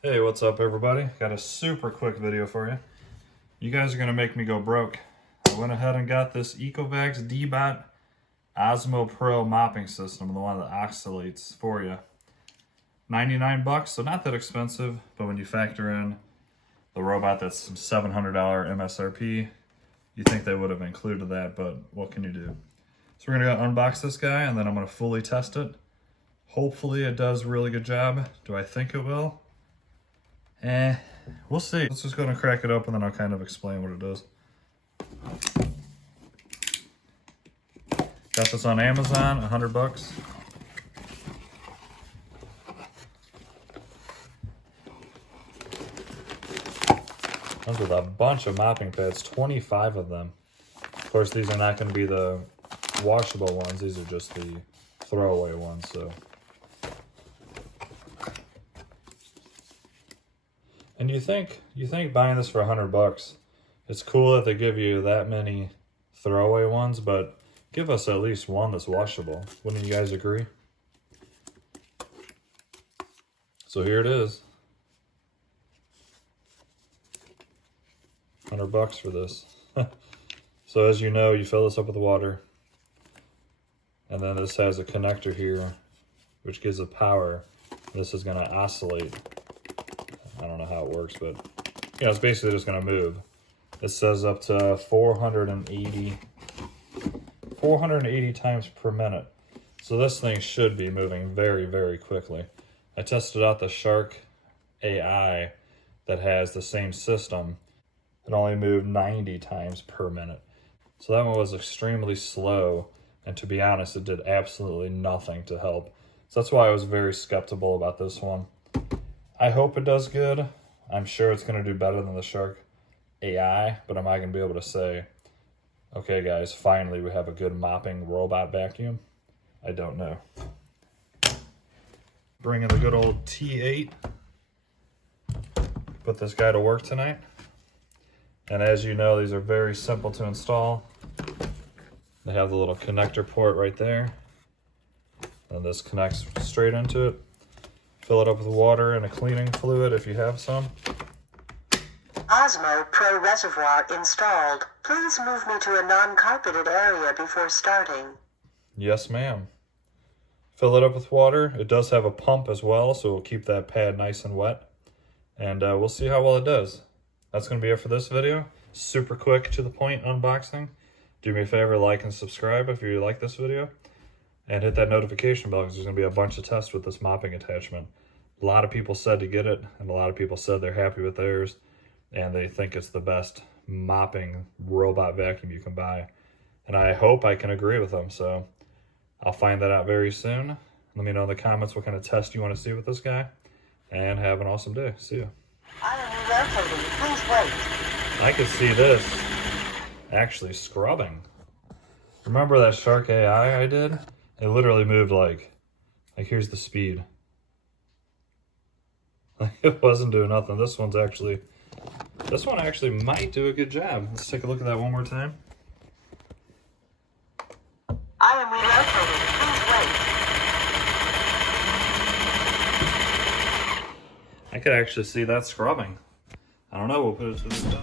Hey, what's up everybody? Got a super quick video for you. You guys are gonna make me go broke. I went ahead and got this Ecovacs Deebot Ozmo Pro mopping system, the one that oscillates for you. 99 bucks, so not that expensive, but when you factor in the robot that's $700 MSRP, you think they would have included that, but what can you do? So we're gonna go unbox this guy and then I'm gonna fully test it. Hopefully it does a really good job. Do I think it will? We'll see. Let's just go and crack it open and then I'll kind of explain what it does. Got this on Amazon, 100 bucks. Comes with a bunch of mopping pads, 25 of them. Of course, these are not going to be the washable ones. These are just the throwaway ones, so. And you think buying this for 100 bucks, it's cool that they give you that many throwaway ones, but give us at least one that's washable. Wouldn't you guys agree? So here it is. 100 bucks for this. So as you know, you fill this up with water. And then this has a connector here, which gives it power. This is gonna oscillate. I don't know how it works, but yeah, it's basically just gonna move. It says up to 480 times per minute. So this thing should be moving very, very quickly. I tested out the Shark AI that has the same system. It only moved 90 times per minute. So that one was extremely slow. And to be honest, it did absolutely nothing to help. So that's why I was very skeptical about this one. I hope it does good. I'm sure it's going to do better than the Shark AI, but am I going to be able to say, okay guys, finally we have a good mopping robot vacuum? I don't know. Bring in the good old T8. Put this guy to work tonight. And as you know, these are very simple to install. They have the little connector port right there. And this connects straight into it. Fill it up with water and a cleaning fluid if you have some. Ozmo Pro reservoir installed. Please move me to a non-carpeted area before starting. Yes, ma'am. Fill it up with water. It does have a pump as well, so it'll keep that pad nice and wet. And we'll see how well it does. That's going to be it for this video. Super quick, to the point unboxing. Do me a favor, like and subscribe if you like this video. And hit that notification bell because there's going to be a bunch of tests with this mopping attachment. A lot of people said to get it, and a lot of people said they're happy with theirs, and they think it's the best mopping robot vacuum you can buy. And I hope I can agree with them, so I'll find that out very soon. Let me know in the comments what kind of test you want to see with this guy, and have an awesome day. See you. I am relocating. Please wait. I could see this actually scrubbing. Remember that Shark AI I did? It literally moved like here's the speed. Like it wasn't doing nothing. This one actually might do a good job. Let's take a look at that one more time. I am relocating. Please wait. I could actually see that scrubbing. I don't know, we'll put it to the side.